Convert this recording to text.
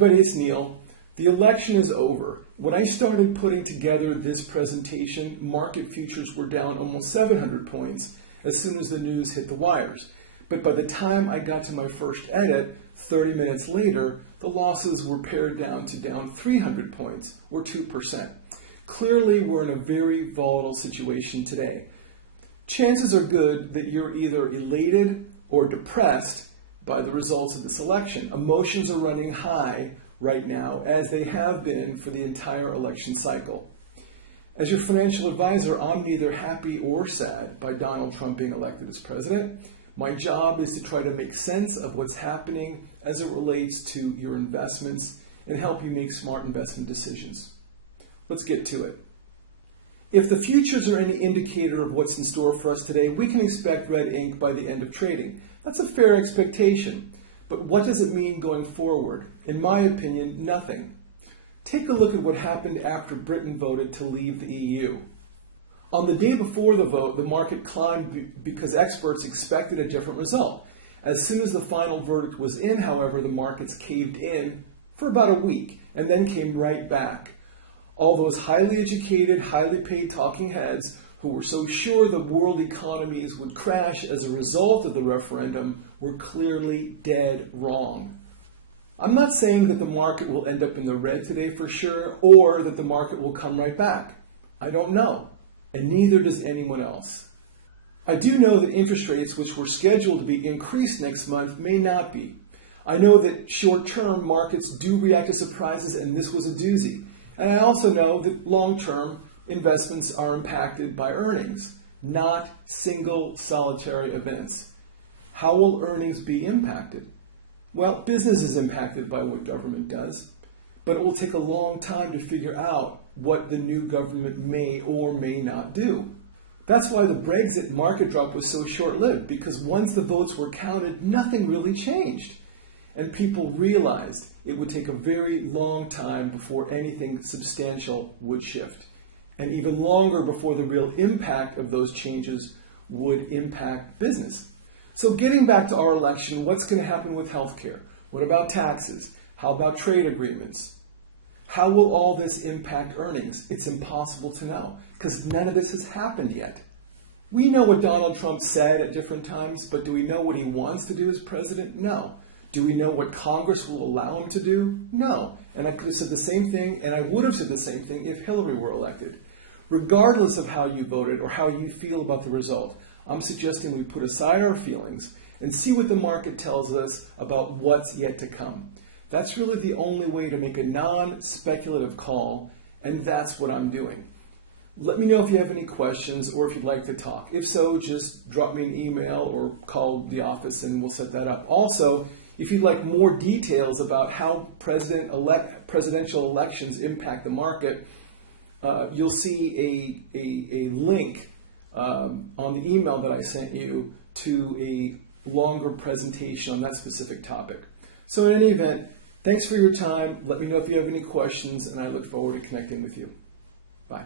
everybody, it's Neil. The election is over. When I started putting together this presentation, market futures were down almost 700 points as soon as the news hit the wires. But by the time I got to my first edit, 30 minutes later, the losses were pared down to down 300 points, or 2%. Clearly, we're in a very volatile situation today. Chances are good that you're either elated or depressed by the results of this election. Emotions are running high right now, as they have been for the entire election cycle. As your financial advisor, I'm neither happy or sad by Donald Trump being elected as president. My job is to try to make sense of what's happening as it relates to your investments and help you make smart investment decisions. Let's get to it. If the futures are any indicator of what's in store for us today, we can expect red ink by the end of trading. That's a fair expectation. But what does it mean going forward? In my opinion, nothing. Take a look at what happened after Britain voted to leave the EU. On the day before the vote, the market climbed because experts expected a different result. As soon as the final verdict was in, however, the markets caved in for about a week and then came right back. All those highly educated, highly paid talking heads who were so sure the world economies would crash as a result of the referendum were clearly dead wrong. I'm not saying that the market will end up in the red today for sure, or that the market will come right back. I don't know, and neither does anyone else. I do know that interest rates, which were scheduled to be increased next month, may not be. I know that short-term markets do react to surprises, and this was a doozy. And I also know that long-term investments are impacted by earnings, not single solitary events. How will earnings be impacted? Well, business is impacted by what government does, but it will take a long time to figure out what the new government may or may not do. That's why the Brexit market drop was so short-lived, because once the votes were counted, nothing really changed. And people realized it would take a very long time before anything substantial would shift, and even longer before the real impact of those changes would impact business. So getting back to our election, what's going to happen with healthcare? What about taxes? How about trade agreements? How will all this impact earnings? It's impossible to know, because none of this has happened yet. We know what Donald Trump said at different times, but do we know what he wants to do as president? No. Do we know what Congress will allow him to do? No. And I could have said the same thing, and I would have said the same thing if Hillary were elected. Regardless of how you voted or how you feel about the result, I'm suggesting we put aside our feelings and see what the market tells us about what's yet to come. That's really the only way to make a non-speculative call, and that's what I'm doing. Let me know if you have any questions or if you'd like to talk. If so, just drop me an email or call the office and we'll set that up. Also, if you'd like more details about how presidential elections impact the market, you'll see a link on the email that I sent you to a longer presentation on that specific topic. So in any event, thanks for your time. Let me know if you have any questions, and I look forward to connecting with you. Bye.